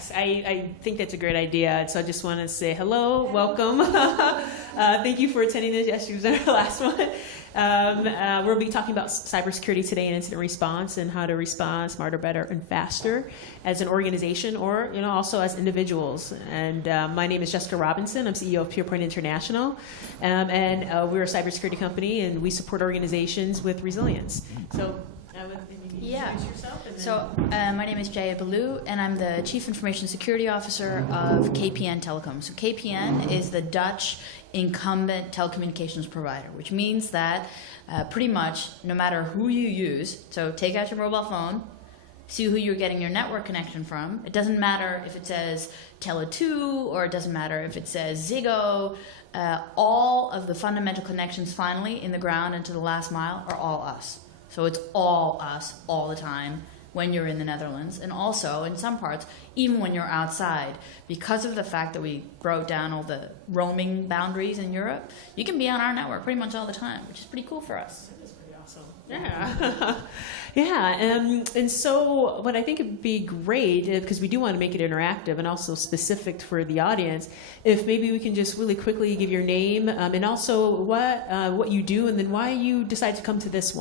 Yes, I think that's a great idea. So I just want to say hello, welcome. Thank you for attending this. Yes, she was in our last one. We'll be talking about cybersecurity today and incident response and how to respond smarter, better, and faster as an organization or also as individuals. And my name is Jessica Robinson. I'm CEO of P4-864-How International. And we're a cybersecurity company and we support organizations with resilience. So introduce yourself. So my name is Jaya Baloo, and I'm the Chief Information Security Officer of KPN Telecom. So KPN is the Dutch incumbent telecommunications provider, which means that pretty much no matter who you use, so take out your mobile phone, see who you're getting your network connection from. It doesn't matter if it says Tele2 or it doesn't matter if it says Ziggo. All of the fundamental connections finally in the ground and to the last mile are all us. So it's all us all the time when you're in the Netherlands, and also in some parts, even when you're outside. Because of the fact that we broke down all the roaming boundaries in Europe, you can be on our network pretty much all the time, which is pretty cool for us. That's pretty awesome. Yeah. Yeah, and so what I think would be great, because we do want to make it interactive and also specific for the audience, if maybe we can just really quickly give your name and also what you do and then why you decide to come to this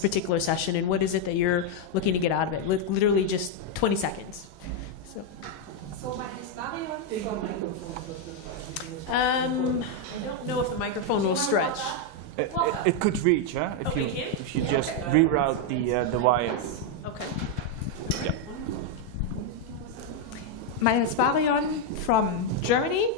particular session, and what is it that you're looking to get out of it. Literally just 20 seconds. So my name is Marion. I don't know if the microphone will stretch. It could reach, huh? If you just reroute the wire. Okay. Yeah. My name is Marion from Germany.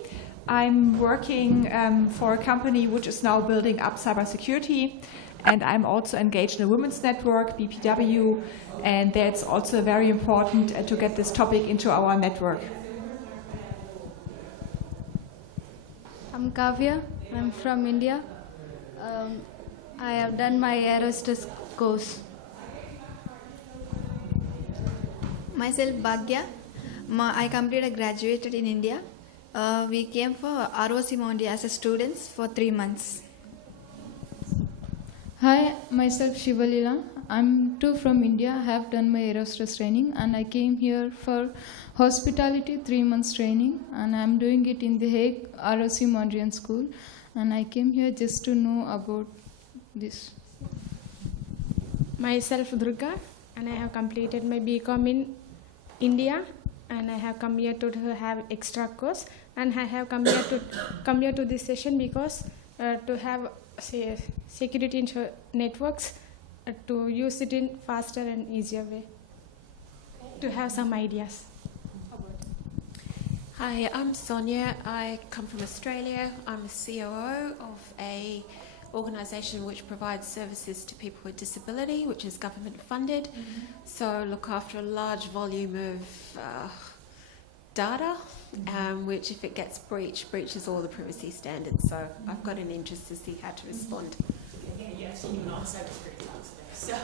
I'm working for a company which is now building up cybersecurity, and I'm also engaged in a women's network, BPW, and that's also very important to get this topic into our network. I'm Kavya. I'm from India. I have done my aerospace course. Myself Bhagya. I completed graduated in India. We came for ROC Mondi as a students for 3 months. Hi, myself Shivalila. I'm too from India. I have done my aerospace training and I came here for hospitality 3 months training, and I'm doing it in the Hague ROC Mondrian School. And I came here just to know about this. Myself Durga, and I have completed my BCom in India, and I have come here to have extra course, and I have come here to this session because to have security networks to use it in faster and easier way, to have some ideas. Hi, I'm Sonia. I come from Australia. I'm a COO of a organisation which provides services to people with disability, which is government funded. Mm-hmm. So look after a large volume of data, which if it gets breaches all the privacy standards. So I've got an interest to see how to respond. Yes, even on cybersecurity talks today. So,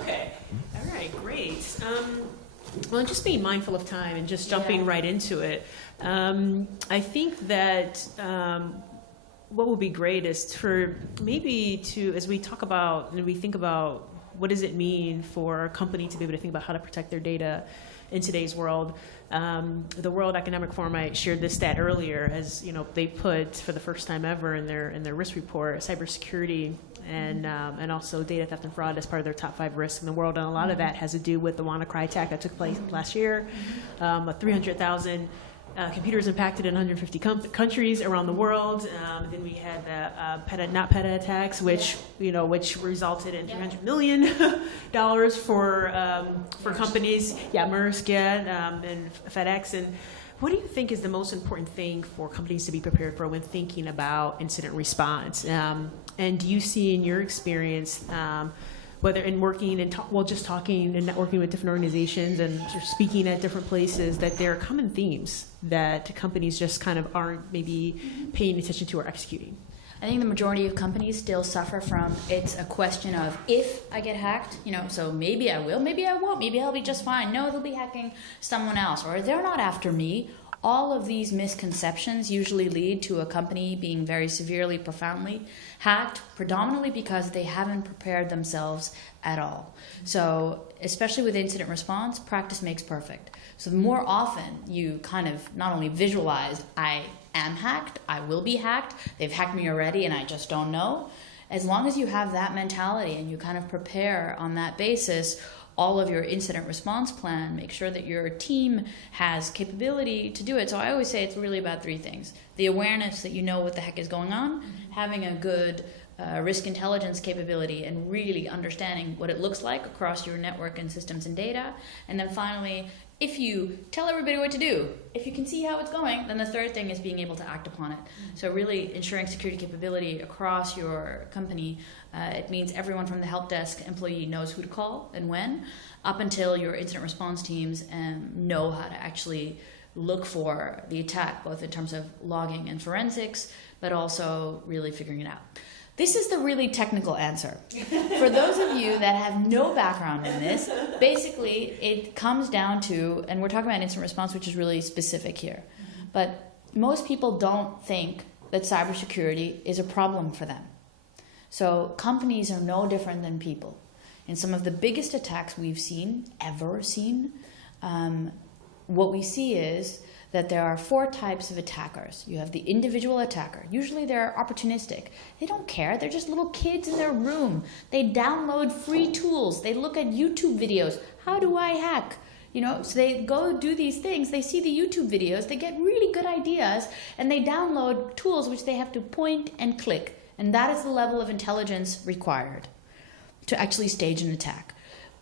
okay. All right, great. Well, just being mindful of time and just jumping right into it. I think that what would be great is for maybe to, as we talk about and we think about what does it mean for a company to be able to think about how to protect their data in today's world. The World Economic Forum, I shared this stat earlier, as they put for the first time ever in their risk report, cybersecurity and also data theft and fraud as part of their top 5 risks in the world. And a lot of that has to do with the WannaCry attack that took place last year. 300,000 computers impacted in 150 countries around the world. Then we had the PETA attacks, which resulted in $300 million for companies. Yeah, Maersk, and FedEx. And what do you think is the most important thing for companies to be prepared for when thinking about incident response? And do you see in your experience, whether in working and just talking and networking with different organizations and speaking at different places, that there are common themes that companies just kind of aren't maybe paying attention to or executing? I think the majority of companies still suffer from, it's a question of if I get hacked, so maybe I will, maybe I won't, maybe I'll be just fine. No, they'll be hacking someone else, or they're not after me. all of these misconceptions usually lead to a company being very severely, profoundly hacked, predominantly because they haven't prepared themselves at all. So especially with incident response, practice makes perfect. So the more often you kind of not only visualize, I am hacked, I will be hacked, they've hacked me already and I just don't know, as long as you have that mentality and you kind of prepare on that basis all of your incident response plan, make sure that your team has capability to do it. So I always say it's really about three things. The awareness that you know what the heck is going on, having a good risk intelligence capability and really understanding what it looks like across your network and systems and data. And then finally, if you tell everybody what to do, if you can see how it's going, then the third thing is being able to act upon it. So really ensuring security capability across your company. It means everyone from the help desk employee knows who to call and when, up until your incident response teams know how to actually look for the attack, both in terms of logging and forensics, but also really figuring it out. This is the really technical answer. For those of you that have no background in this, basically it comes down to, and we're talking about incident response, which is really specific here, but most people don't think that cybersecurity is a problem for them. So companies are no different than people. In some of the biggest attacks we've ever seen, what we see is that there are 4 types of attackers. You have the individual attacker. Usually they're opportunistic. They don't care. They're just little kids in their room. They download free tools. They look at YouTube videos. How do I hack? So they go do these things. They see the YouTube videos. They get really good ideas, and they download tools which they have to point and click. And that is the level of intelligence required to actually stage an attack.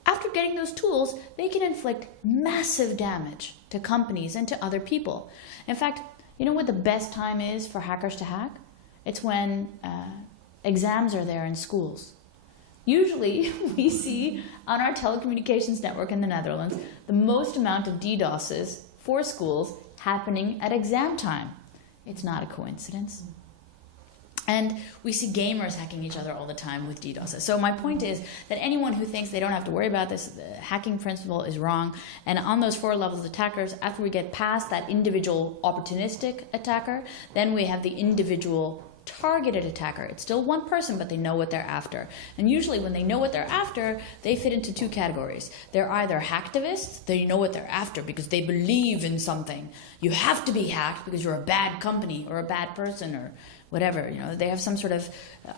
After getting those tools, they can inflict massive damage to companies and to other people. In fact, you know what the best time is for hackers to hack? It's when exams are there in schools. Usually, we see on our telecommunications network in the Netherlands the most amount of DDoSes for schools happening at exam time. It's not a coincidence. And we see gamers hacking each other all the time with DDoS. So my point is that anyone who thinks they don't have to worry about this, the hacking principle is wrong. And on those 4 levels of attackers, after we get past that individual opportunistic attacker, then we have the individual targeted attacker. It's still one person, but they know what they're after. And usually when they know what they're after, they fit into 2 categories. They're either hacktivists, they know what they're after because they believe in something. You have to be hacked because you're a bad company or a bad person or whatever. They have some sort of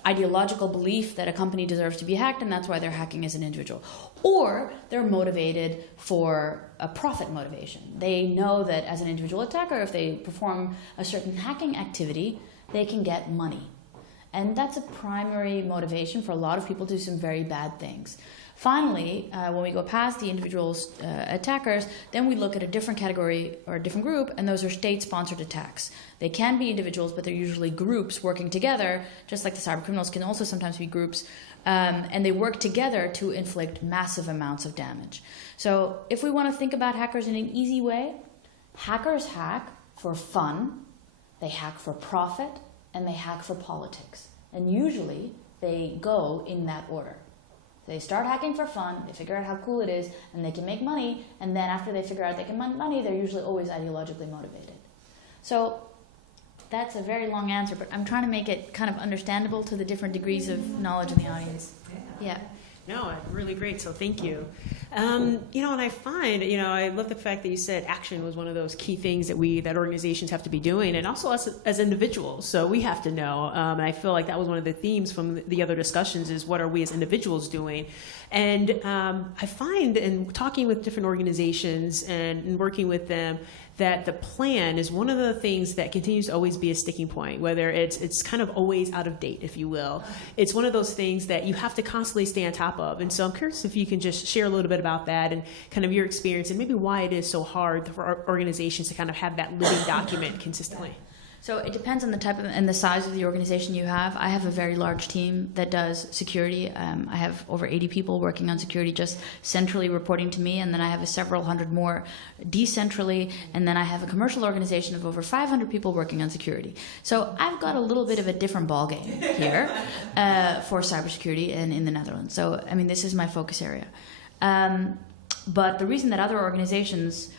ideological belief that a company deserves to be hacked, and that's why they're hacking as an individual. Or they're motivated for a profit motivation. They know that as an individual attacker, if they perform a certain hacking activity, they can get money. And that's a primary motivation for a lot of people to do some very bad things. Finally, when we go past the individual attackers, then we look at a different category or a different group, and those are state-sponsored attacks. They can be individuals, but they're usually groups working together, just like the cybercriminals can also sometimes be groups, and they work together to inflict massive amounts of damage. So if we want to think about hackers in an easy way, hackers hack for fun, they hack for profit, and they hack for politics. And usually they go in that order. They start hacking for fun, they figure out how cool it is, and they can make money, and then after they figure out they can make money, they're usually always ideologically motivated. So that's a very long answer, but I'm trying to make it kind of understandable to the different degrees of knowledge in the audience. Yeah. No, really great, so thank you. And I find, I love the fact that you said action was one of those key things that organizations have to be doing, and also us as individuals. So we have to know, and I feel like that was one of the themes from the other discussions is what are we as individuals doing? And I find in talking with different organizations and working with them, that the plan is one of the things that continues to always be a sticking point, whether it's kind of always out of date, if you will. It's one of those things that you have to constantly stay on top of. And so I'm curious if you can just share a little bit about that and kind of your experience and maybe why it is so hard for organizations to kind of have that living document consistently. So it depends on the type of and the size of the organization you have. I have a very large team that does security. I have over 80 people working on security just centrally reporting to me, and then I have several hundred more decentrally, and then I have a commercial organization of over 500 people working on security. So I've got a little bit of a different ballgame here for cybersecurity and in the Netherlands. So, this is my focus area. But the reason that other organizations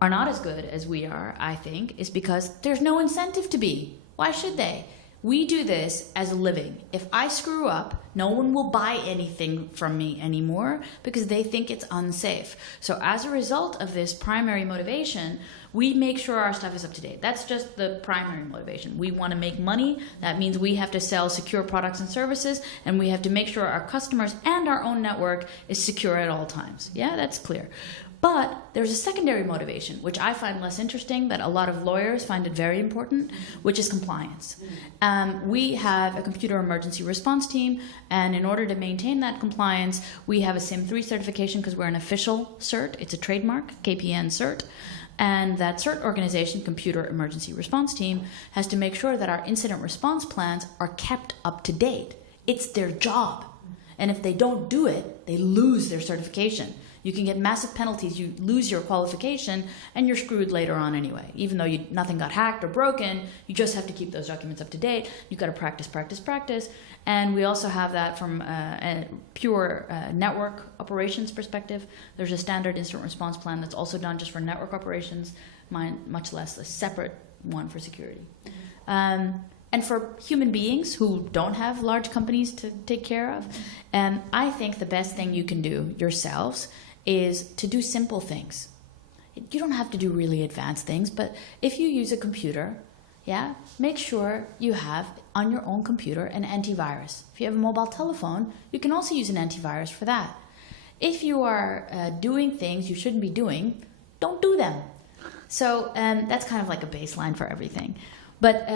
are not as good as we are, I think, is because there's no incentive to be. Why should they? We do this as a living. If I screw up, no one will buy anything from me anymore because they think it's unsafe. So as a result of this primary motivation, we make sure our stuff is up to date. That's just the primary motivation. We want to make money. That means we have to sell secure products and services, and we have to make sure our customers and our own network is secure at all times. Yeah, that's clear. But there's a secondary motivation, which I find less interesting, but a lot of lawyers find it very important, which is compliance. We have a computer emergency response team, and in order to maintain that compliance, we have a SIM3 certification because we're an official cert. It's a trademark, KPN cert. And that CERT organization, Computer Emergency Response Team, has to make sure that our incident response plans are kept up to date. It's their job. And if they don't do it, they lose their certification. You can get massive penalties, you lose your qualification, and you're screwed later on anyway. Even though nothing got hacked or broken, you just have to keep those documents up to date. You've got to practice, practice, practice. And we also have that from a pure network operations perspective. There's a standard incident response plan that's also done just for network operations, much less a separate one for security. And for human beings who don't have large companies to take care of, I think the best thing you can do yourselves is to do simple things. You don't have to do really advanced things, but if you use a computer, yeah, make sure you have on your own computer an antivirus. If you have a mobile telephone, you can also use an antivirus for that. If you are doing things you shouldn't be doing, don't do them. So that's kind of like a baseline for everything. But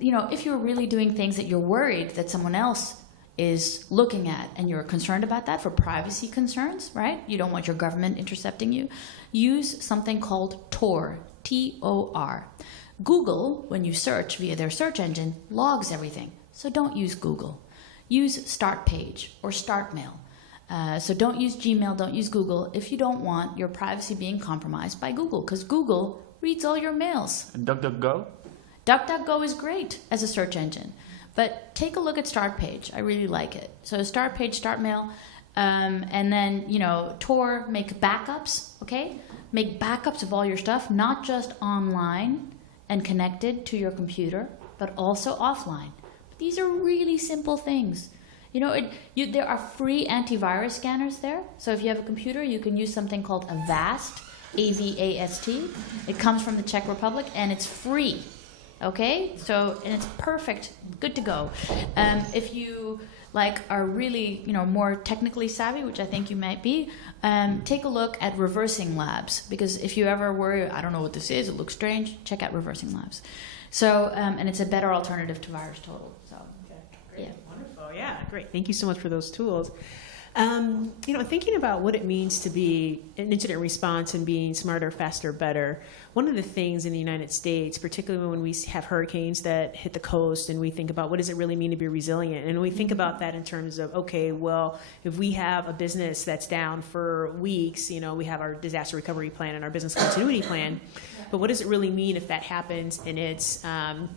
you know, if you're really doing things that you're worried that someone else is looking at and you're concerned about that for privacy concerns, right? You don't want your government intercepting you. Use something called Tor, T-O-R. Google, when you search via their search engine, logs everything. So don't use Google. Use Start Page or Start Mail. So don't use Gmail, don't use Google if you don't want your privacy being compromised by Google, because Google reads all your mails. And DuckDuckGo? DuckDuckGo is great as a search engine, but take a look at Start Page. I really like it. So Start Page, Start Mail, and then, you know, Tor, make backups, okay? Make backups of all your stuff, not just online and connected to your computer, but also offline. These are really simple things. You know, there are free antivirus scanners there. So if you have a computer, you can use something called Avast, A-V-A-S-T. It comes from the Czech Republic, and it's free. Okay, so, and it's perfect, good to go. If you are really, you know, more technically savvy, which I think you might be, take a look at Reversing Labs, because if you ever worry, I don't know what this is, it looks strange, check out Reversing Labs. So, and it's a better alternative to VirusTotal. So, okay, great, yeah, wonderful, yeah, great. Thank you so much for those tools. You know, thinking about what it means to be an incident response and being smarter, faster, better. One of the things in the United States, particularly when we have hurricanes that hit the coast and we think about what does it really mean to be resilient, and we think about that in terms of, okay, well, if we have a business that's down for weeks, you know, we have our disaster recovery plan and our business continuity plan, but what does it really mean if that happens and it's an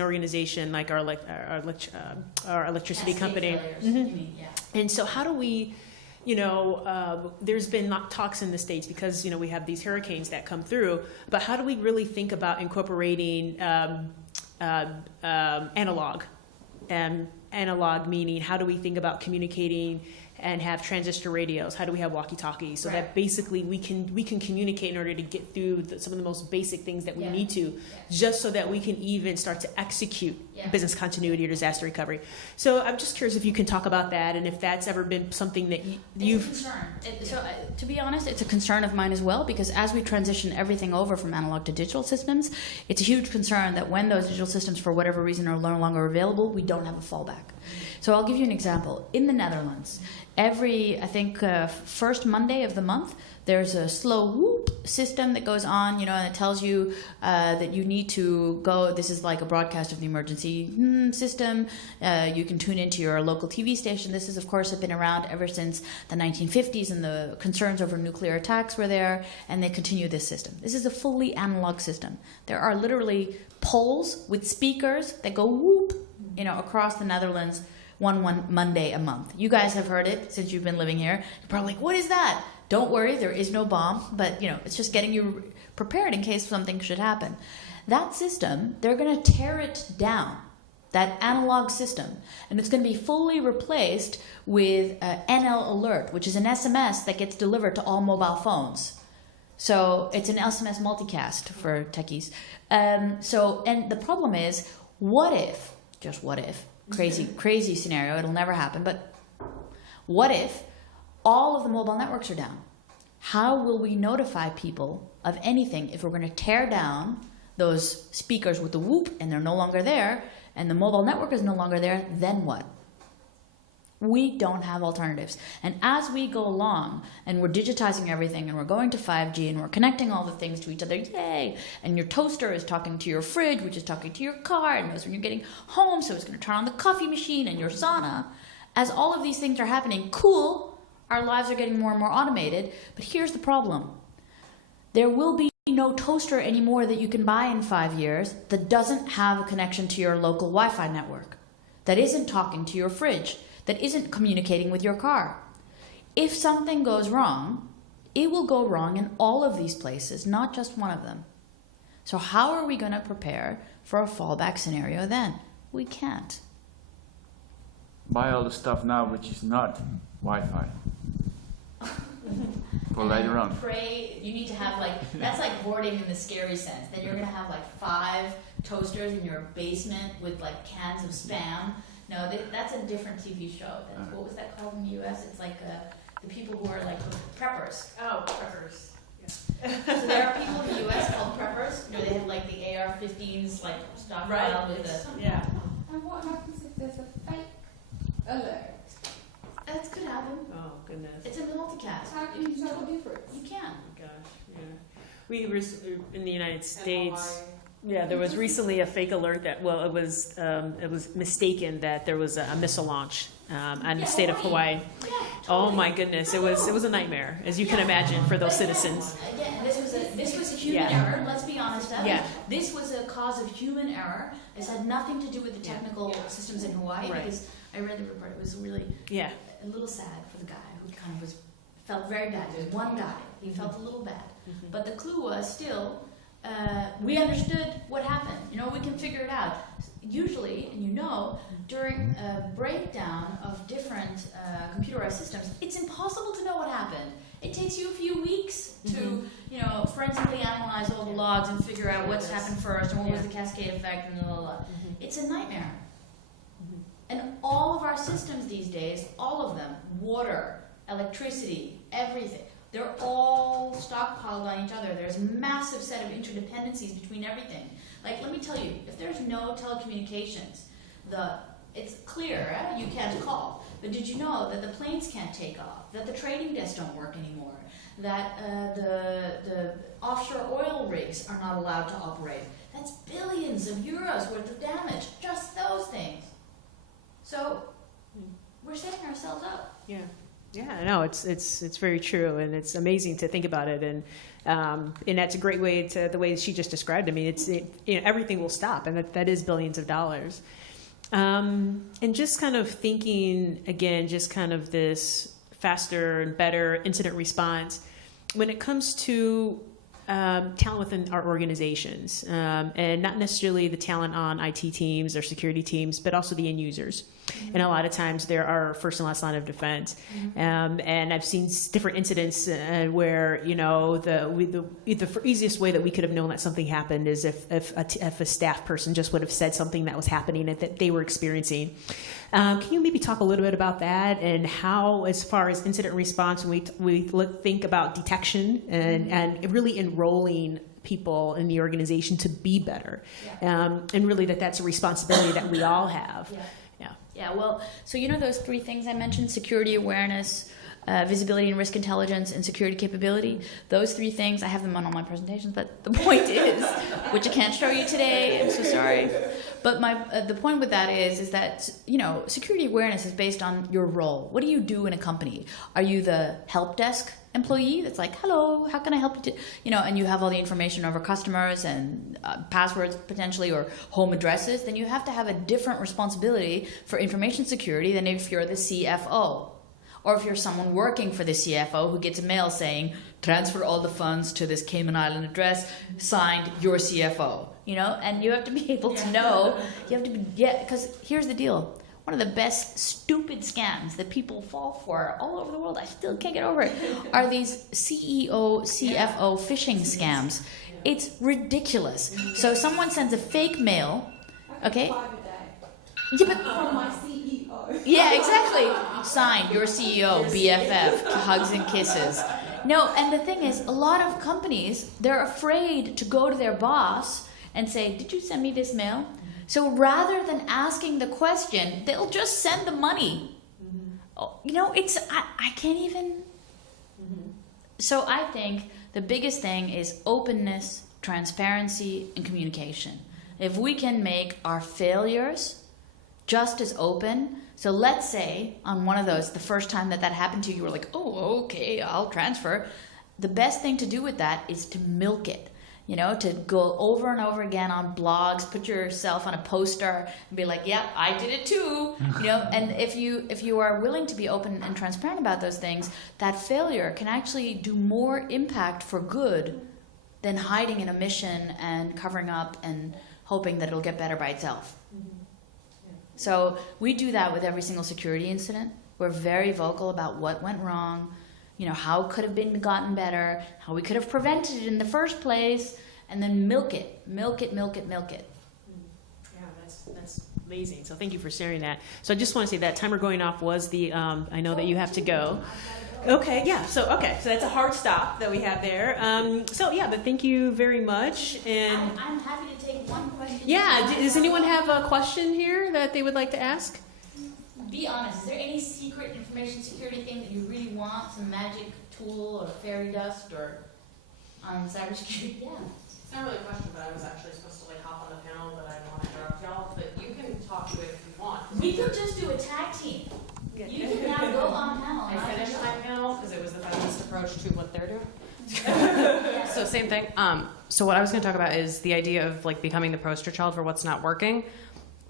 organization like our electricity company? And so how do we, you know, there's been talks in the States because, you know, we have these hurricanes that come through, but how do we really think about incorporating analog? Analog meaning, how do we think about communicating and have transistor radios? How do we have walkie-talkies? So right. That basically we can communicate in order to get through some of the most basic things that we need to, just so that we can even start to execute business continuity or disaster recovery. So I'm just curious if you can talk about that and if that's ever been something that you've... It's a concern. So to be honest, it's a concern of mine as well, because as we transition everything over from analog to digital systems, it's a huge concern that when those digital systems, for whatever reason, are no longer available, we don't have a fallback. So I'll give you an example. In the Netherlands, every, I think, first Monday of the month, there's a slow whoop system that goes on, you know, and it tells you that you need to go. This is like a broadcast of the emergency system. You can tune into your local TV station. This is, of course, have been around ever since the 1950s, and the concerns over nuclear attacks were there, and they continue this system. This is a fully analog system. There are literally poles with speakers that go whoop, you know, across the Netherlands one Monday a month. You guys have heard it since you've been living here. You're probably like, what is that? Don't worry, there is no bomb, but it's just getting you prepared in case something should happen. That system, they're going to tear it down, that analog system, and it's going to be fully replaced with NL Alert, which is an SMS that gets delivered to all mobile phones. So it's an SMS multicast for techies. And the problem is, what if, crazy scenario, it'll never happen, but what if all of the mobile networks are down? How will we notify people of anything if we're going to tear down those speakers with the whoop and they're no longer there and the mobile network is no longer there? Then what? We don't have alternatives. And as we go along and we're digitizing everything and we're going to 5G and we're connecting all the things to each other, yay! And your toaster is talking to your fridge, which is talking to your car, and knows when you're getting home, so it's going to turn on the coffee machine and your sauna. As all of these things are happening, cool, our lives are getting more and more automated, but here's the problem. There will be no toaster anymore that you can buy in 5 years that doesn't have a connection to your local Wi-Fi network, that isn't talking to your fridge, that isn't communicating with your car. If something goes wrong, it will go wrong in all of these places, not just one of them. So how are we going to prepare for a fallback scenario then? We can't. Buy all the stuff now which is not Wi-Fi. For later on. Pray, you need to have that's like hoarding in the scary sense. Then you're going to have 5 toasters in your basement with cans of Spam. No, that's a different TV show. What was that called in the US? It's the people who are preppers. Oh, preppers. So there are people in the US called preppers. They have the AR-15s stockpiled with the... Yeah. And what happens if there's a fake alert? That could happen. Oh, goodness. It's a multicast. How can you tell the difference? You can. Oh, gosh, yeah. We were in the United States. Yeah, there was recently a fake alert that, it was mistaken that there was a missile launch in the state of Hawaii. Yeah, totally. Oh my goodness, it was a nightmare, as you can imagine, for those citizens. Again, this was a human error. Let's be honest. This was a cause of human error. This had nothing to do with the technical systems in Hawaii, because I read the report. It was really a little sad for the guy who kind of felt very bad. There was one guy. He felt a little bad. But the clue was still, we understood what happened. We can figure it out. Usually, and during a breakdown of different computerized systems, it's impossible to know what happened. It takes you a few weeks to, forensically analyze all the logs and figure out what's happened first and what was the cascade effect and blah, blah, blah. It's a nightmare. And all of our systems these days, all of them, water, electricity, everything, they're all stockpiled on each other. There's a massive set of interdependencies between everything. Let me tell you, if there's no telecommunications, it's clear, you can't call. But did you know that the planes can't take off, that the trading desks don't work anymore, that the offshore oil rigs are not allowed to operate? That's billions of euros worth of damage, just those things. So we're setting ourselves up. Yeah. Yeah, no, it's very true, and it's amazing to think about it, and that's a great way to the way she just described. I mean, everything will stop, and that is billions of dollars. And just kind of thinking again, just kind of this faster and better incident response when it comes to talent within our organizations, and not necessarily the talent on IT teams or security teams, but also the end users. Mm-hmm. And a lot of times they're our first and last line of defense. Mm-hmm. And I've seen different incidents where, the easiest way that we could have known that something happened is if a staff person just would have said something that was happening and that they were experiencing. Can you maybe talk a little bit about that and how, as far as incident response, we think about detection and really enrolling people in the organization to be better, and really that's a responsibility that we all have. Yeah, well, so those 3 things I mentioned: security awareness, visibility and risk intelligence, and security capability. Those 3 things, I have them on all my presentations, but the point is, which I can't show you today, I'm so sorry. But the point with that is that, security awareness is based on your role. What do you do in a company? Are you the help desk employee that's like, hello, how can I help you? And you have all the information over customers and passwords potentially, or home addresses, then you have to have a different responsibility for information security than if you're the CFO. Or if you're someone working for the CFO who gets a mail saying, transfer all the funds to this Cayman Island address, signed your CFO, you know, and you have to be able to know, you have to be, because here's the deal. One of the best stupid scams that people fall for all over the world, I still can't get over it, are these CEO, CFO phishing scams. It's ridiculous. So someone sends a fake mail, okay? Yeah, but From my CEO. yeah, exactly. Signed, your CEO, BFF, hugs and kisses. No, and the thing is, a lot of companies, they're afraid to go to their boss and say, did you send me this mail? So rather than asking the question, they'll just send the money. Oh, you know, I can't even. So I think the biggest thing is openness, transparency, and communication. If we can make our failures just as open. So let's say on one of those, the first time that happened to you, you were like, oh, okay, I'll transfer. The best thing to do with that is to milk it. You know, to go over and over again on blogs, put yourself on a poster and be like, yeah, I did it too. You know, and if you are willing to be open and transparent about those things, that failure can actually do more impact for good than hiding an omission and covering up and hoping that it'll get better by itself. So we do that with every single security incident. We're very vocal about what went wrong, you know, how could have been gotten better, how we could have prevented it in the first place, and then milk it. Yeah, that's amazing. So thank you for sharing that. So I just want to say that timer going off was the, I know that you have to go. Okay, yeah, so that's a hard stop that we have there. So yeah, but thank you very much. And I'm happy to take one question. yeah, does anyone have a question here that they would like to ask? Be honest, is there any secret information security thing that you really want? Some magic tool or fairy dust or on cybersecurity? Yeah. It's not really a question, but I was actually supposed to like hop on the panel, but I don't want to interrupt y'all. But you can talk to it if you want. We could just do a tag team. You can now go on panel. I finished my panel because it was the feminist approach to what they're doing. So same thing. So what I was going to talk about is the idea of like becoming the poster child for what's not working.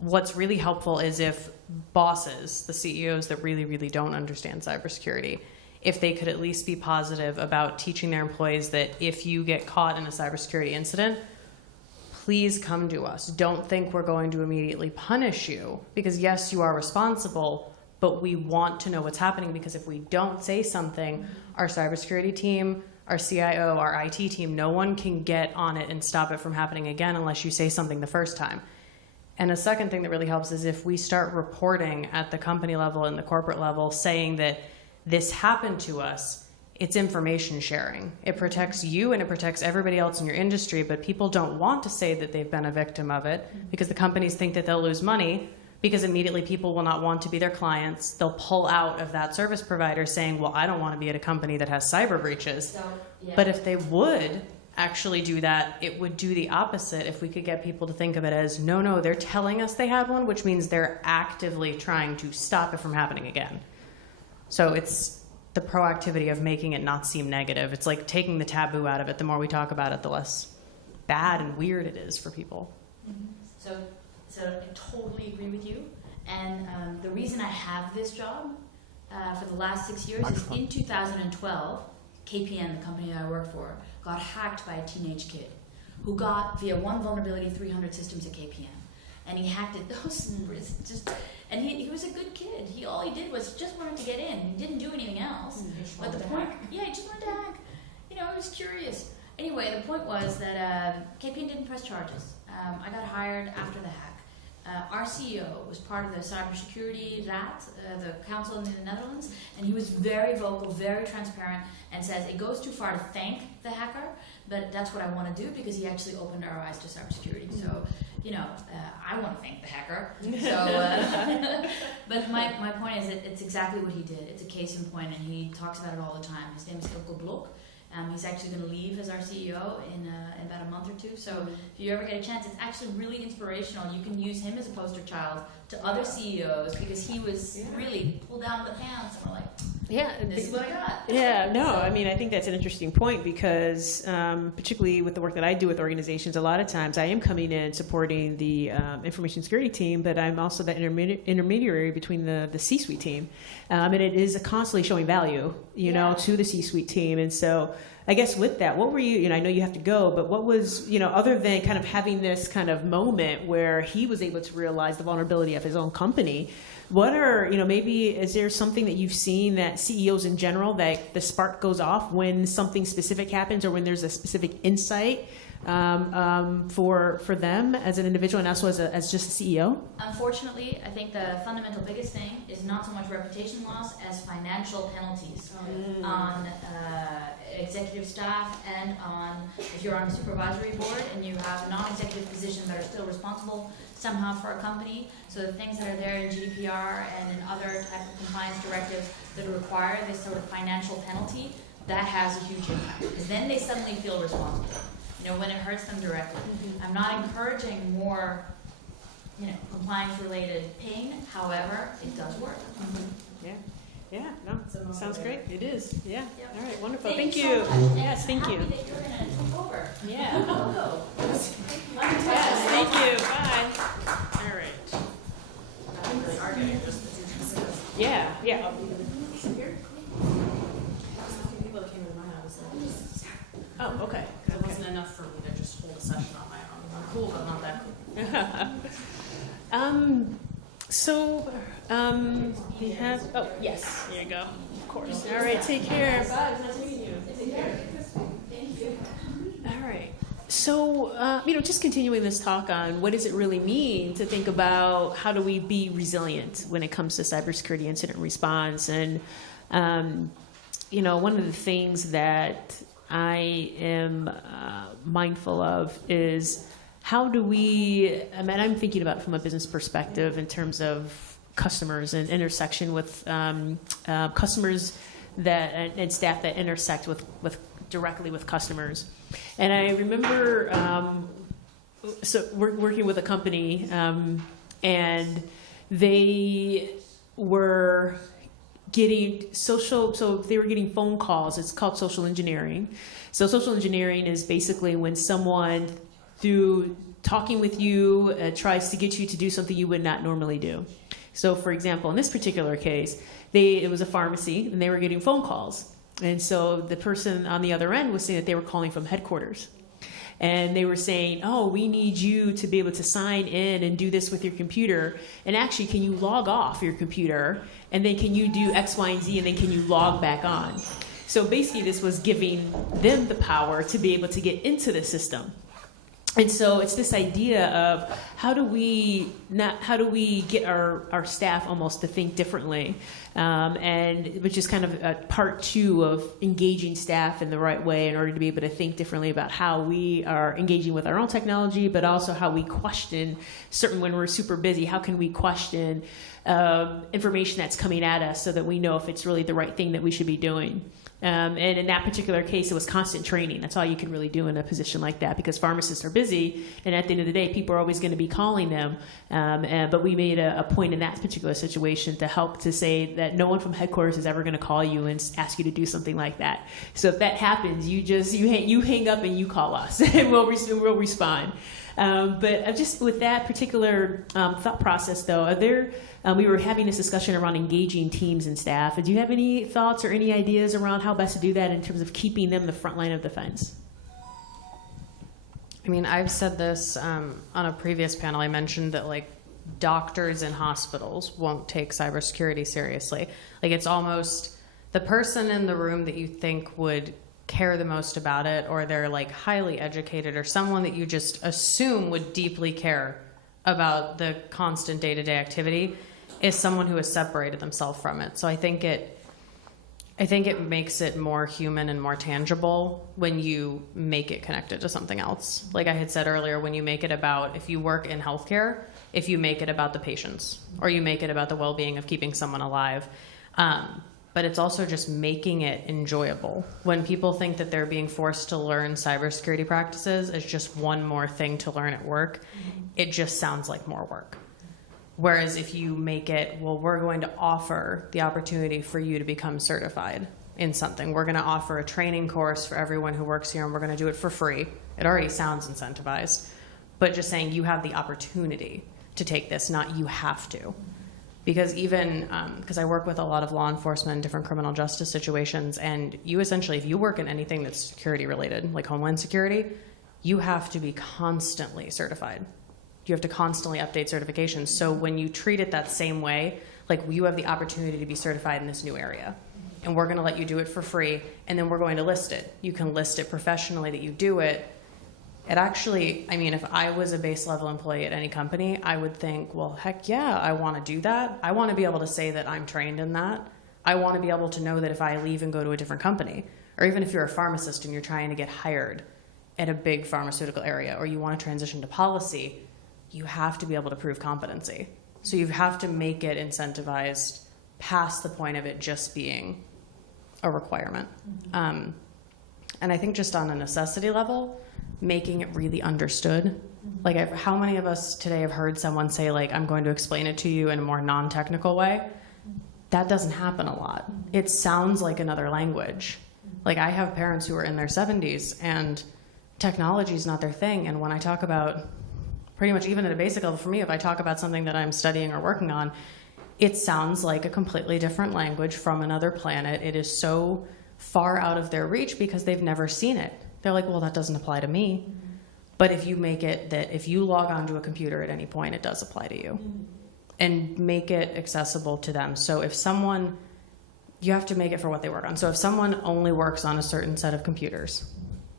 What's really helpful is if bosses, the CEOs that really, really don't understand cybersecurity, if they could at least be positive about teaching their employees that if you get caught in a cybersecurity incident, please come to us. Don't think we're going to immediately punish you because yes, you are responsible, but we want to know what's happening because if we don't say something, our cybersecurity team, our CIO, our IT team, no one can get on it and stop it from happening again unless you say something the first time. And a second thing that really helps is if we start reporting at the company level and the corporate level saying that this happened to us, it's information sharing. It protects you and it protects everybody else in your industry, but people don't want to say that they've been a victim of it because the companies think that they'll lose money because immediately people will not want to be their clients. They'll pull out of that service provider saying, well, I don't want to be at a company that has cyber breaches. So, yeah. But if they would actually do that, it would do the opposite if we could get people to think of it as, no, they're telling us they had one, which means they're actively trying to stop it from happening again. So it's the proactivity of making it not seem negative. It's like taking the taboo out of it. The more we talk about it, the less bad and weird it is for people. So I totally agree with you. And the reason I have this job for the last 6 years is in 2012, KPN, the company that I work for, got hacked by a teenage kid who got, via one vulnerability, 300 systems at KPN. And he hacked it. And he was a good kid. All he did was just wanted to get in. He didn't do anything else. But the point, yeah, he just wanted to hack. You know, he was curious. Anyway, the point was that KPN didn't press charges. I got hired after the hack. Our CEO was part of the cybersecurity Raad, the council in the Netherlands, and he was very vocal, very transparent, and says it goes too far to thank the hacker, but that's what I want to do because he actually opened our eyes to cybersecurity. So, you know, I want to thank the hacker. So, but my point is that it's exactly what he did. It's a case in point, and he talks about it all the time. His name is Ilko Blok. He's actually going to leave as our CEO in about a month or two. So if you ever get a chance, it's actually really inspirational. You can use him as a poster child to other CEOs because he was really pulled down the pants and we're like, Yeah, This is what I got. yeah, no, I mean, I think that's an interesting point because, particularly with the work that I do with organizations, a lot of times I am coming in supporting the information security team, but I'm also the intermediary between the C-suite team. And it is constantly showing value, you know, to the C-suite team. And so I guess with that, what were you know, I know you have to go, but what was, you know, other than kind of having this kind of moment where he was able to realize the vulnerability of his own company, what are, you know, maybe is there something that you've seen that CEOs in general, that the spark goes off when something specific happens or when there's a specific insight for them as an individual and also as just a CEO? Unfortunately, I think the fundamental biggest thing is not so much reputation loss as financial penalties on executive staff and on, if you're on a supervisory board and you have non-executive positions that are still responsible somehow for a company. So the things that are there in GDPR and in other type of compliance directives that require this sort of financial penalty, that has a huge impact because then they suddenly feel responsible. You know, when it hurts them directly. I'm not encouraging more, you know, compliance-related pain. However, it does work. Yeah. Yeah, no, sounds great. It is. Yeah. Yep. All right, wonderful. Thank Thank you you. so much. Yes, thank I'm you. happy that you're going to take over. Yeah. I'll go. Yes, thank you. Bye. All right. Yeah, yeah. People that came into my house, Oh, okay. it wasn't enough for me to just hold a session on my own. I'm cool, but not that cool. We have, oh, yes, there you go. Of course. All right, take care. Bye. Nice meeting you. Take care. Thank you. All right. So, you know, just continuing this talk on what does it really mean to think about how do we be resilient when it comes to cybersecurity incident response. And, you know, one of the things that I am mindful of is how do we, I mean, I'm thinking about it from a business perspective in terms of customers and intersection with customers that and staff that intersect with directly with customers. And I remember so we're working with a company and they were getting they were getting phone calls. It's called social engineering. So social engineering is basically when someone, through talking with you, tries to get you to do something you would not normally do. So for example, in this particular case, it was a pharmacy and they were getting phone calls. And so the person on the other end was saying that they were calling from headquarters. And they were saying, oh, we need you to be able to sign in and do this with your computer. And actually, can you log off your computer? And then can you do X, Y, and Z? And then can you log back on? So basically, this was giving them the power to be able to get into the system. And so it's this idea of how do we get our staff almost to think differently, and which is kind of a part two of engaging staff in the right way in order to be able to think differently about how we are engaging with our own technology, but also how we question certain, when we're super busy, how can we question information that's coming at us so that we know if it's really the right thing that we should be doing. And in that particular case, it was constant training. That's all you can really do in a position like that, because pharmacists are busy, and at the end of the day, people are always going to be calling them. But we made a point in that particular situation to help to say that no one from headquarters is ever going to call you and ask you to do something like that. So if that happens, you hang up and you call us, and we'll respond. But just with that particular thought process, though, are there? We were having this discussion around engaging teams and staff. Do you have any thoughts or any ideas around how best to do that in terms of keeping them the front line of defense? I mean, I've said this on a previous panel. I mentioned that, like, doctors in hospitals won't take cybersecurity seriously. Like, it's almost the person in the room that you think would care the most about it, or they're like highly educated, or someone that you just assume would deeply care about the constant day-to-day activity, is someone who has separated themselves from it. So I think it makes it more human and more tangible when you make it connected to something else. Like I had said earlier, when you make it about, if you work in healthcare, if you make it about the patients, or you make it about the well-being of keeping someone alive. But it's also just making it enjoyable. When people think that they're being forced to learn cybersecurity practices as just one more thing to learn at work, it just sounds like more work. Whereas if you make it, well, we're going to offer the opportunity for you to become certified in something. We're going to offer a training course for everyone who works here, and we're going to do it for free. It already sounds incentivized. But just saying you have the opportunity to take this, not you have to. Because even, because I work with a lot of law enforcement and different criminal justice situations, and you essentially, if you work in anything that's security related, like Homeland Security, you have to be constantly certified. You have to constantly update certifications. So when you treat it that same way, like you have the opportunity to be certified in this new area, and we're gonna let you do it for free, and then we're going to list it. You can list it professionally that you do it. It actually, I mean, if I was a base level employee at any company, I would think, well, heck yeah, I want to do that. I want to be able to say that I'm trained in that. I want to be able to know that if I leave and go to a different company, or even if you're a pharmacist and you're trying to get hired at a big pharmaceutical area, or you want to transition to policy, you have to be able to prove competency. So you have to make it incentivized past the point of it just being a requirement. And I think just on a necessity level, making it really understood. Like, how many of us today have heard someone say, like, I'm going to explain it to you in a more non-technical way? That doesn't happen a lot. It sounds like another language. Like, I have parents who are in their 70s, and technology is not their thing. And when I talk about, pretty much even at a basic level for me, if I talk about something that I'm studying or working on, it sounds like a completely different language from another planet. It is so far out of their reach because they've never seen it. They're like, well, that doesn't apply to me. But if you make it that if you log onto a computer at any point, it does apply to you. And make it accessible to them. So if someone, you have to make it for what they work on. So if someone only works on a certain set of computers,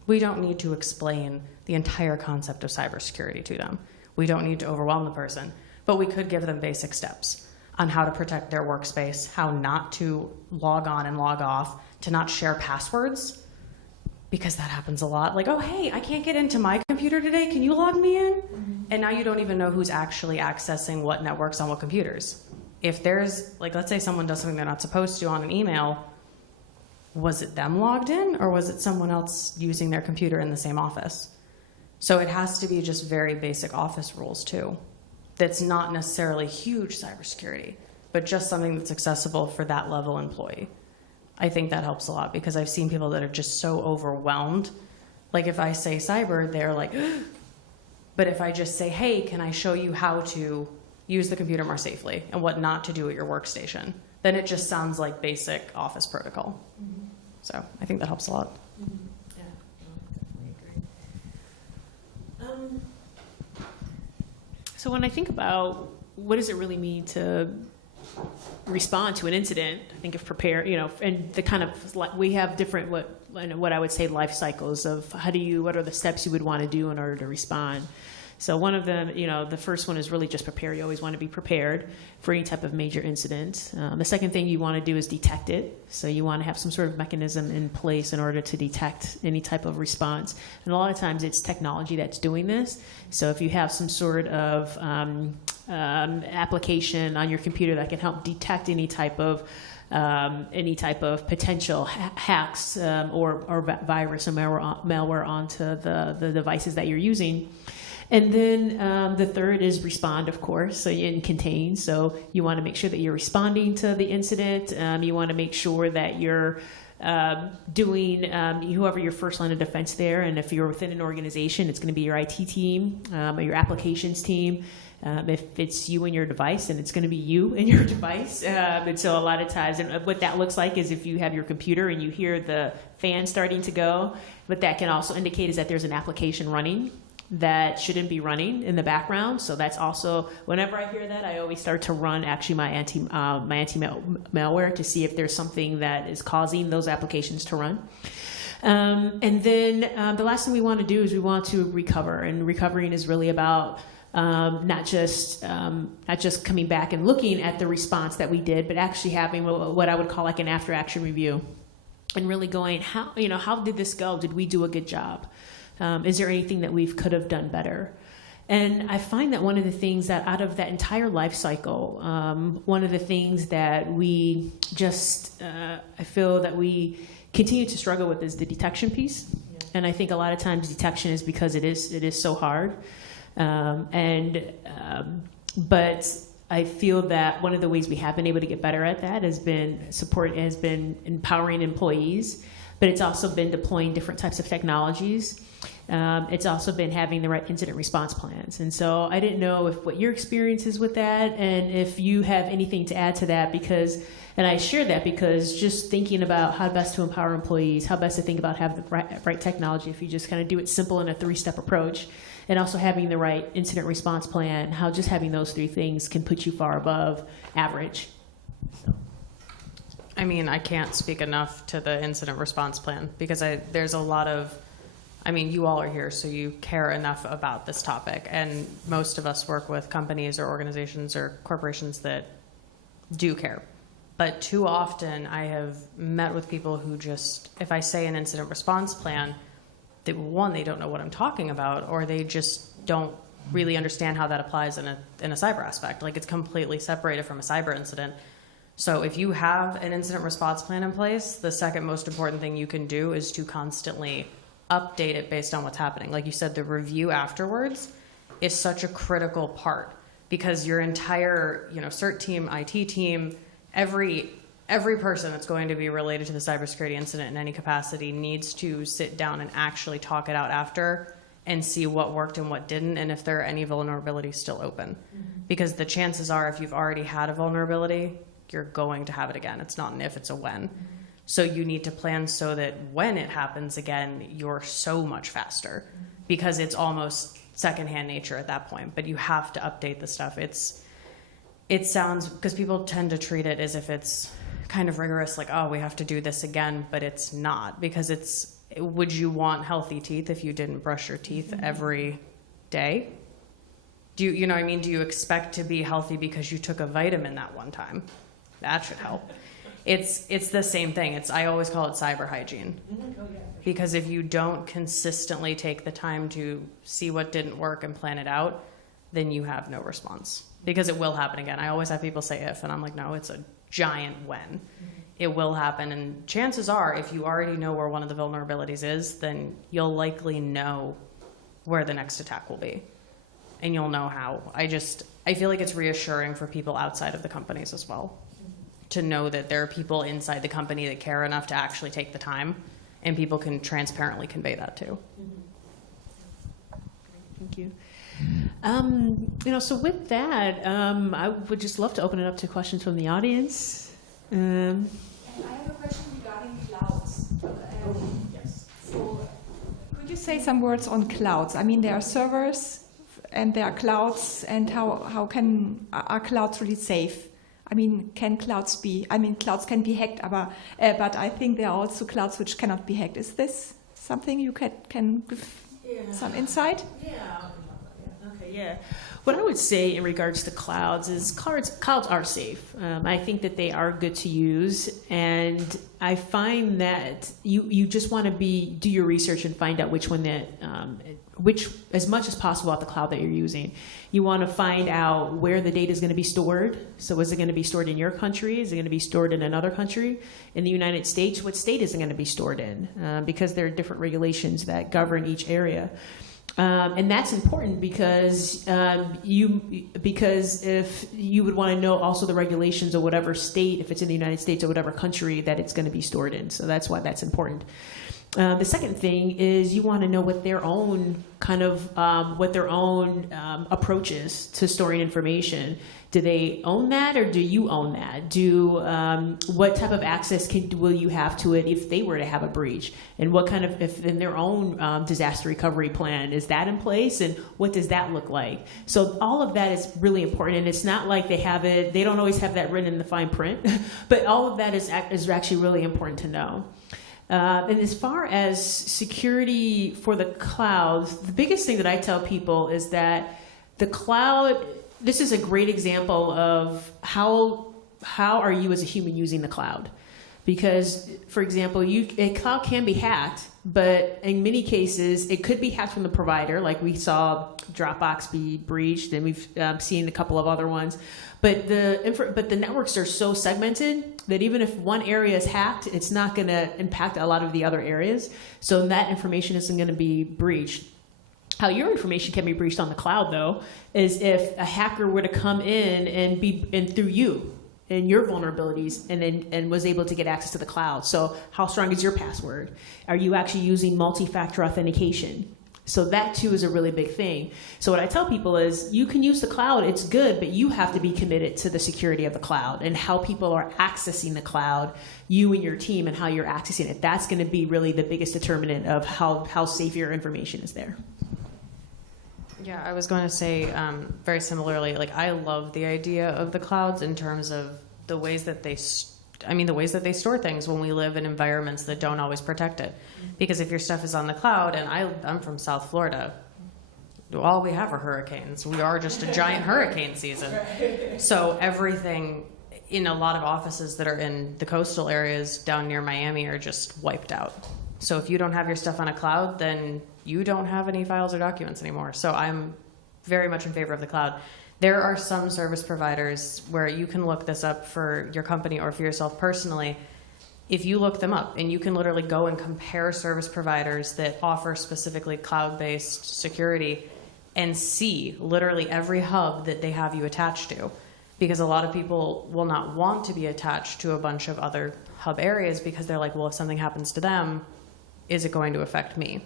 we don't need to explain the entire concept of cybersecurity to them. We don't need to overwhelm the person, but we could give them basic steps on how to protect their workspace, how not to log on and log off, to not share passwords, because that happens a lot. Like, oh, hey, I can't get into my computer today. Can you log me in? And now you don't even know who's actually accessing what networks on what computers. If there's, like, let's say someone does something they're not supposed to on an email, was it them logged in, or was it someone else using their computer in the same office? So it has to be just very basic office rules too. That's not necessarily huge cybersecurity, but just something that's accessible for that level employee. I think that helps a lot, because I've seen people that are just so overwhelmed. Like, if I say cyber, they're like, but if I just say, hey, can I show you how to use the computer more safely and what not to do at your workstation, then it just sounds like basic office protocol. So I think that helps a lot. Yeah, definitely agree. So when I think about what does it really mean to respond to an incident, I think of prepare, and the kind of, we have different, what I would say, life cycles of what are the steps you would want to do in order to respond. So one of them, the first one is really just prepare. You always want to be prepared for any type of major incident. The second thing you want to do is detect it. So you want to have some sort of mechanism in place in order to detect any type of response. And a lot of times it's technology that's doing this. So if you have some sort of application on your computer that can help detect any type of potential hacks or virus or malware onto the devices that you're using. And then the third is respond, of course, and contain. So you want to make sure that you're responding to the incident. You want to make sure that you're doing whoever your first line of defense there. And if you're within an organization, it's going to be your IT team, or your applications team. If it's you and your device, then it's going to be you and your device. And so a lot of times, and what that looks like is if you have your computer and you hear the fan starting to go, what that can also indicate is that there's an application running that shouldn't be running in the background. So that's also, whenever I hear that, I always start to run actually my anti-malware to see if there's something that is causing those applications to run. And then the last thing we want to do is we want to recover. And recovering is really about not just coming back and looking at the response that we did, but actually having what I would call like an after-action review, and really going, how did this go? Did we do a good job? Is there anything that we could have done better? And I find that one of the things that out of that entire life cycle, one of the things that we just, I feel that we continue to struggle with is the detection piece. Yeah. And I think a lot of times detection is because it is so hard. But I feel that one of the ways we have been able to get better at that has been empowering employees, but it's also been deploying different types of technologies. It's also been having the right incident response plans. And so I didn't know what your experience is with that, and if you have anything to add to that, and I share that because just thinking about how best to empower employees, how best to think about having the right technology, if you just kind of do it simple in a 3-step approach, and also having the right incident response plan, how just having those 3 things can put you far above average. So. I mean, I can't speak enough to the incident response plan because there's a lot of, I mean, you all are here, so you care enough about this topic. And most of us work with companies or organizations or corporations that do care. But too often I have met with people who just, if I say an incident response plan, they don't know what I'm talking about, or they just don't really understand how that applies in a cyber aspect. Like, it's completely separated from a cyber incident. So if you have an incident response plan in place, the second most important thing you can do is to constantly update it based on what's happening. Like you said, the review afterwards is such a critical part because your entire, CERT team, IT team, every person that's going to be related to the cybersecurity incident in any capacity needs to sit down and actually talk it out after and see what worked and what didn't, and if there are any vulnerabilities still open. Mm-hmm. Because the chances are, if you've already had a vulnerability, you're going to have it again. It's not an if, it's a when. Mm-hmm. So you need to plan so that when it happens again, you're so much faster, because it's almost secondhand nature at that point. But you have to update the stuff. It sounds, because people tend to treat it as if it's kind of rigorous, like, oh, we have to do this again, but it's not, because would you want healthy teeth if you didn't brush your teeth every day? You know what I mean? Do you expect to be healthy because you took a vitamin that one time? That should help. It's the same thing. I always call it cyber hygiene. Because if you don't consistently take the time to see what didn't work and plan it out, then you have no response. Because it will happen again. I always have people say if, and I'm like, no, it's a giant when. Mm-hmm. It will happen, and chances are, if you already know where one of the vulnerabilities is, then you'll likely know where the next attack will be. And you'll know how. I feel like it's reassuring for people outside of the companies as well, to know that there are people inside the company that care enough to actually take the time, and people can transparently convey that too. Thank you. So with that, I would just love to open it up to questions from the audience. I have a question regarding clouds. Yes. So, could you say some words on clouds? I mean, there are servers and there are clouds, and are clouds really safe? I mean, clouds can be hacked, but I think there are also clouds which cannot be hacked. Is this something you can give some insight? Yeah. What I would say in regards to clouds is clouds are safe. I think that they are good to use, and I find that you just want to do your research and find out which one which as much as possible about the cloud that you're using. You want to find out where the data is going to be stored. So is it going to be stored in your country? Is it going to be stored in another country? In the United States, what state is it going to be stored in? Because there are different regulations that govern each area. And that's important because if you would want to know also the regulations of whatever state, if it's in the United States or whatever country that it's going to be stored in. So that's why that's important. The second thing is you want to know what their own approach is to storing information. Do they own that, or do you own that? What type of access will you have to it if they were to have a breach? And what kind of, if in their own disaster recovery plan, is that in place? And what does that look like? So all of that is really important. And it's not like they don't always have that written in the fine print, but all of that is actually really important to know. And as far as security for the cloud, the biggest thing that I tell people is that the cloud, this is a great example of how are you as a human using the cloud. Because, for example, a cloud can be hacked, but in many cases, it could be hacked from the provider, like we saw Dropbox be breached, and we've seen a couple of other ones. But the networks are so segmented that even if one area is hacked, it's not going to impact a lot of the other areas. So that information isn't going to be breached. How your information can be breached on the cloud, though, is if a hacker were to come in and through you and your vulnerabilities and was able to get access to the cloud. So how strong is your password? Are you actually using multi-factor authentication? So that too is a really big thing. So what I tell people is you can use the cloud, it's good, but you have to be committed to the security of the cloud and how people are accessing the cloud, you and your team, and how you're accessing it. That's going to be really the biggest determinant of how safe your information is there. Yeah, I was going to say very similarly, like I love the idea of the clouds in terms of the ways that they store things when we live in environments that don't always protect it. Because if your stuff is on the cloud, and I'm from South Florida, all we have are hurricanes. We are just a giant hurricane season. So everything in a lot of offices that are in the coastal areas down near Miami are just wiped out. So if you don't have your stuff on a cloud, then you don't have any files or documents anymore. So I'm very much in favor of the cloud. There are some service providers where you can look this up for your company or for yourself personally. If you look them up, and you can literally go and compare service providers that offer specifically cloud-based security and see literally every hub that they have you attached to. Because a lot of people will not want to be attached to a bunch of other hub areas because they're like, well, if something happens to them, is it going to affect me?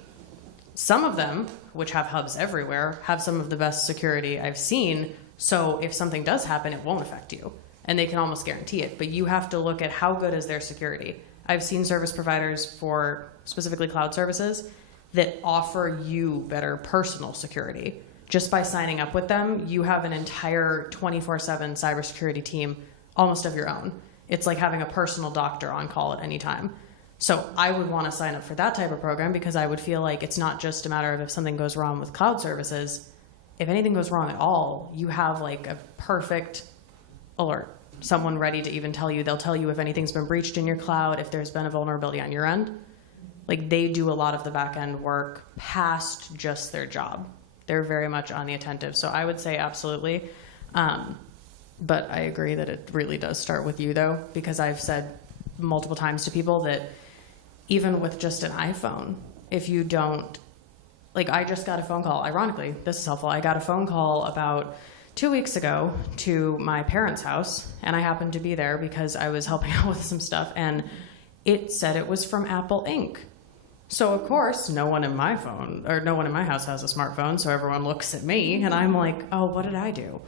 Some of them, which have hubs everywhere, have some of the best security I've seen. So if something does happen, it won't affect you. And they can almost guarantee it. But you have to look at how good is their security. I've seen service providers for specifically cloud services that offer you better personal security. Just by signing up with them, you have an entire 24/7 cybersecurity team almost of your own. It's like having a personal doctor on call at any time. So I would want to sign up for that type of program because I would feel like it's not just a matter of if something goes wrong with cloud services. If anything goes wrong at all, you have like a perfect alert. Someone ready to even tell you. They'll tell you if anything's been breached in your cloud, if there's been a vulnerability on your end. Like they do a lot of the back end work past just their job. They're very much on the attentive. So I would say absolutely. But I agree that it really does start with you though, because I've said multiple times to people that even with just an iPhone, if you don't, like I just got a phone call, ironically, this is helpful. I got a phone call about 2 weeks ago to my parents' house, and I happened to be there because I was helping out with some stuff, and it said it was from Apple Inc. So of course, no one in my house has a smartphone, so everyone looks at me, and I'm like, oh, what did I do?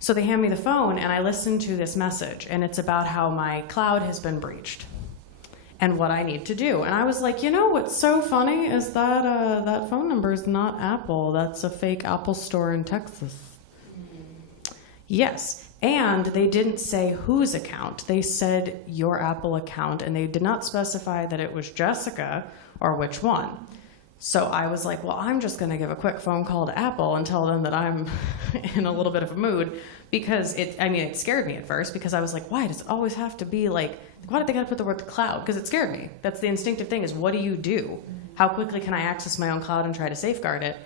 So they hand me the phone, and I listen to this message, and it's about how my cloud has been breached and what I need to do. And I was like, you know what's so funny is that that phone number is not Apple. That's a fake Apple store in Texas. Yes, and they didn't say whose account. They said your Apple account, and they did not specify that it was Jessica or which one. So I was like, well, I'm just going to give a quick phone call to Apple and tell them that I'm in a little bit of a mood because it scared me at first because I was like, why does it always have to be like, why did they got to put the word cloud? Because it scared me. That's the instinctive thing is what do you do? How quickly can I access my own cloud and try to safeguard it?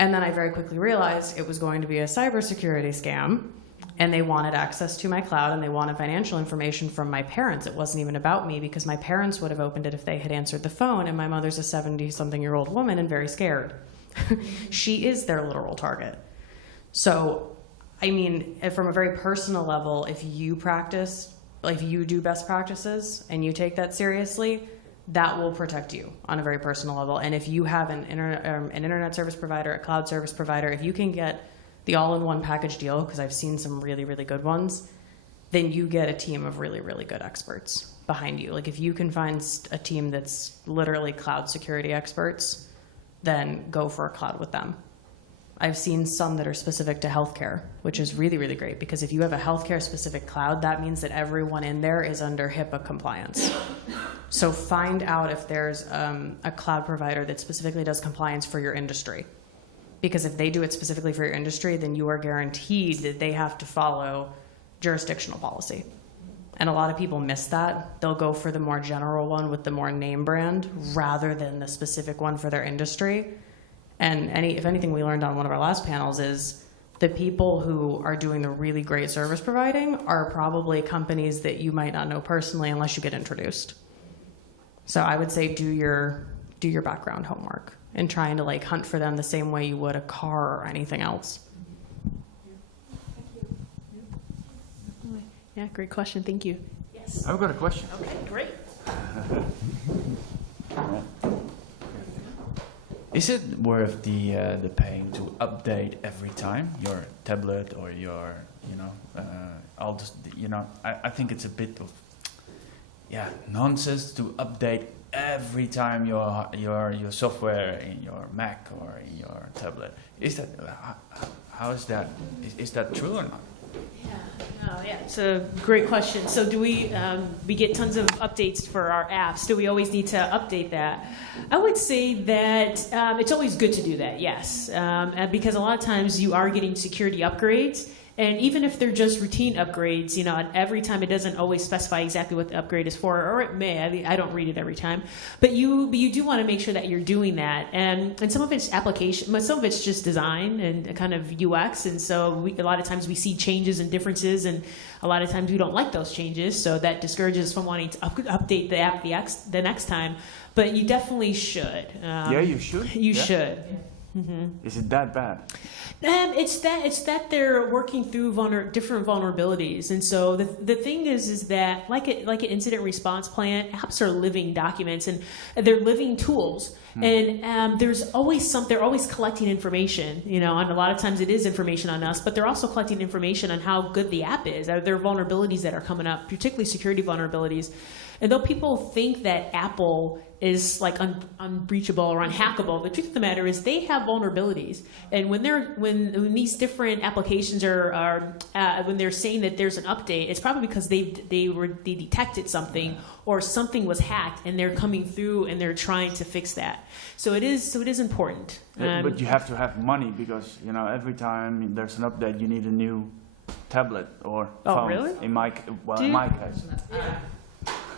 And then I very quickly realized it was going to be a cybersecurity scam, and they wanted access to my cloud, and they wanted financial information from my parents. It wasn't even about me because my parents would have opened it if they had answered the phone, and my mother's a 70-something-year-old woman and very scared. She is their literal target. So, I mean, from a very personal level, if you practice, like if you do best practices and you take that seriously, that will protect you on a very personal level. And if you have an internet service provider, a cloud service provider, if you can get the all-in-one package deal, because I've seen some really, really good ones, then you get a team of really, really good experts behind you. Like if you can find a team that's literally cloud security experts, then go for a cloud with them. I've seen some that are specific to healthcare, which is really, really great because if you have a healthcare specific cloud, that means that everyone in there is under HIPAA compliance. So find out if there's a cloud provider that specifically does compliance for your industry. Because if they do it specifically for your industry, then you are guaranteed that they have to follow jurisdictional policy. And a lot of people miss that. They'll go for the more general one with the more name brand rather than the specific one for their industry. And if anything we learned on one of our last panels is the people who are doing the really great service providing are probably companies that you might not know personally unless you get introduced. So I would say do your background homework and trying to like hunt for them the same way you would a car or anything else. Yeah, great question. Thank you. Yes. I've got a question. Okay, great. Is it worth the paying to update every time your tablet or your all this, I think it's a bit of nonsense to update every time your software in your Mac or in your tablet. Is that how is that? Is that true or not? Yeah, it's a great question. So do we get tons of updates for our apps? Do we always need to update that? I would say that it's always good to do that, yes. Because a lot of times you are getting security upgrades. And even if they're just routine upgrades, and every time it doesn't always specify exactly what the upgrade is for, or it may. I don't read it every time, but you do want to make sure that you're doing that. And some of it's application, but some of it's just design and kind of UX. And so a lot of times we see changes and differences, and a lot of times we don't like those changes. So that discourages us from wanting to update the app the next time. But you definitely should. You should. You should. Mm-hmm. Is it that bad? It's that they're working through different vulnerabilities, and so the thing is that like an incident response plan, apps are living documents and they're living tools, and they're always collecting information, and a lot of times it is information on us, but they're also collecting information on how good the app is. There are vulnerabilities that are coming up, particularly security vulnerabilities. And though people think that Apple is like unbreachable or unhackable, the truth of the matter is they have vulnerabilities. And when these different applications are when they're saying that there's an update, it's probably because they detected something or something was hacked, and they're coming through and they're trying to fix that. So it is important. But you have to have money because every time there's an update, you need a new tablet or phone. Oh, really? In my case. Yeah.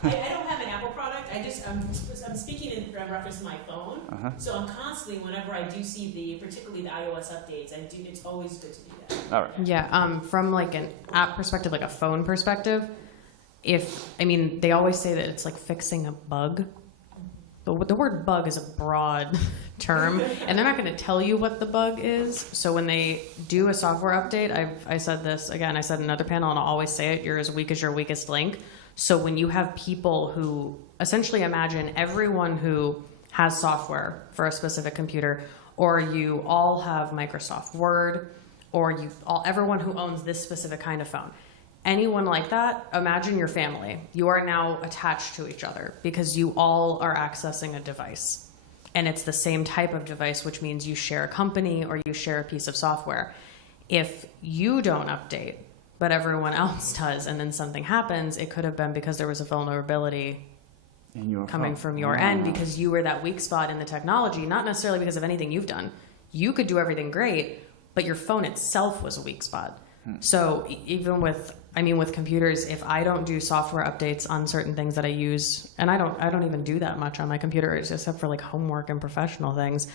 I don't have an Apple product. I'm speaking in reference to my phone. So I'm constantly, whenever I do see particularly the iOS updates, it's always good to do that. All right. Yeah. From like an app perspective, like a phone perspective, they always say that it's like fixing a bug. The word bug is a broad term, and they're not going to tell you what the bug is. So when they do a software update, I said this again. I said in another panel, and I'll always say it: you're as weak as your weakest link. So when you have people who essentially imagine everyone who has software for a specific computer, or you all have Microsoft Word, or everyone who owns this specific kind of phone, anyone like that, imagine your family. You are now attached to each other because you all are accessing a device. And it's the same type of device, which means you share a company or you share a piece of software. If you don't update, but everyone else does, and then something happens, it could have been because there was a vulnerability coming from your end because you were that weak spot in the technology, not necessarily because of anything you've done. You could do everything great, but your phone itself was a weak spot. So even with computers, if I don't do software updates on certain things that I use, and I don't even do that much on my computer, except for like homework and professional things.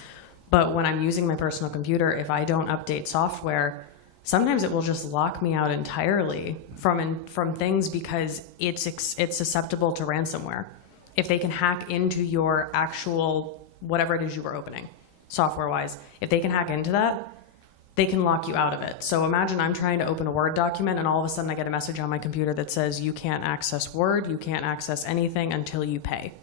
But when I'm using my personal computer, if I don't update software, sometimes it will just lock me out entirely from things because it's susceptible to ransomware. If they can hack into your actual whatever it is you were opening, software-wise, if they can hack into that, they can lock you out of it. So imagine I'm trying to open a Word document and all of a sudden I get a message on my computer that says you can't access Word, you can't access anything until you pay.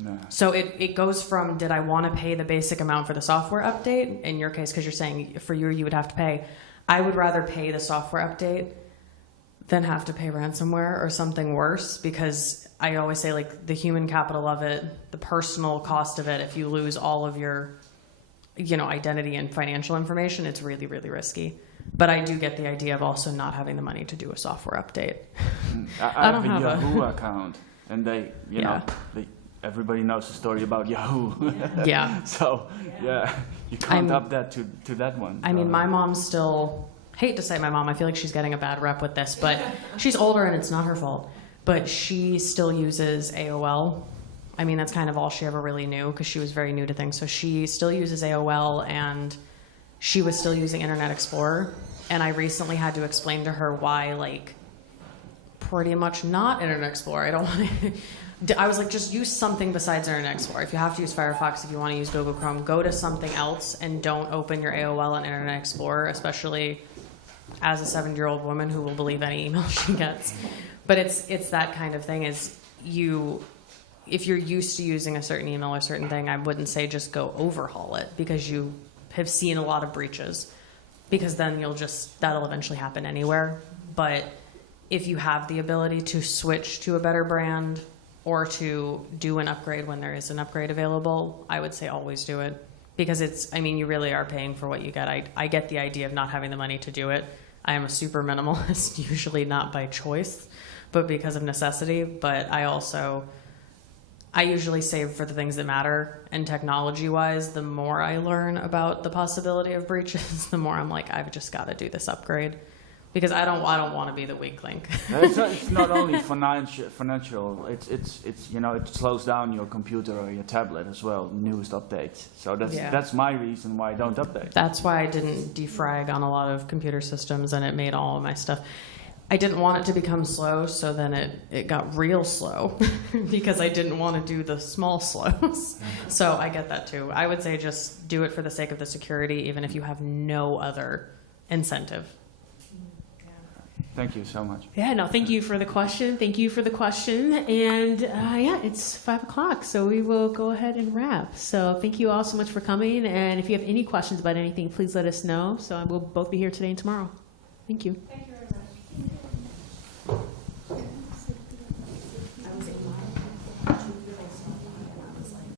No. So it goes from, did I want to pay the basic amount for the software update? In your case, because you're saying for you would have to pay. I would rather pay the software update than have to pay ransomware or something worse, because I always say like the human capital of it, the personal cost of it, if you lose all of your identity and financial information, it's really, really risky. But I do get the idea of also not having the money to do a software update. I have a Yahoo account, and everybody knows the story about Yahoo. Yeah. So, you can't up that to that one. I mean, my mom still, hate to say my mom, I feel like she's getting a bad rep with this, but she's older and it's not her fault. But she still uses AOL. I mean, that's kind of all she ever really knew because she was very new to things. So she still uses AOL, and she was still using Internet Explorer. And I recently had to explain to her why, like, pretty much not Internet Explorer. I don't want to I was like, just use something besides Internet Explorer. If you have to use Firefox, if you want to use Google Chrome, go to something else and don't open your AOL and Internet Explorer, especially as a 7-year-old woman who will believe any email she gets. But it's that kind of thing is if you're used to using a certain email or certain thing, I wouldn't say just go overhaul it because you have seen a lot of breaches, because then that'll eventually happen anywhere. But if you have the ability to switch to a better brand or to do an upgrade when there is an upgrade available, I would say always do it, because you really are paying for what you get. I get the idea of not having the money to do it. I am a super minimalist, usually not by choice, but because of necessity. But I usually save for the things that matter, and technology-wise, the more I learn about the possibility of breaches, the more I'm like, I've just got to do this upgrade, because I don't want to be the weak link. It's not only financial. It's it slows down your computer or your tablet as well. Newest updates. So that's my reason why I don't update. That's why I didn't defrag on a lot of computer systems, and it made all of my stuff. I didn't want it to become slow, so then it got real slow because I didn't want to do the small slows. So I get that too. I would say just do it for the sake of the security, even if you have no other incentive. Thank you so much. Yeah, no, thank you for the question. And it's 5 o'clock, so we will go ahead and wrap. So thank you all so much for coming. And if you have any questions about anything, please let us know. So we'll both be here today and tomorrow. Thank you. Thank you.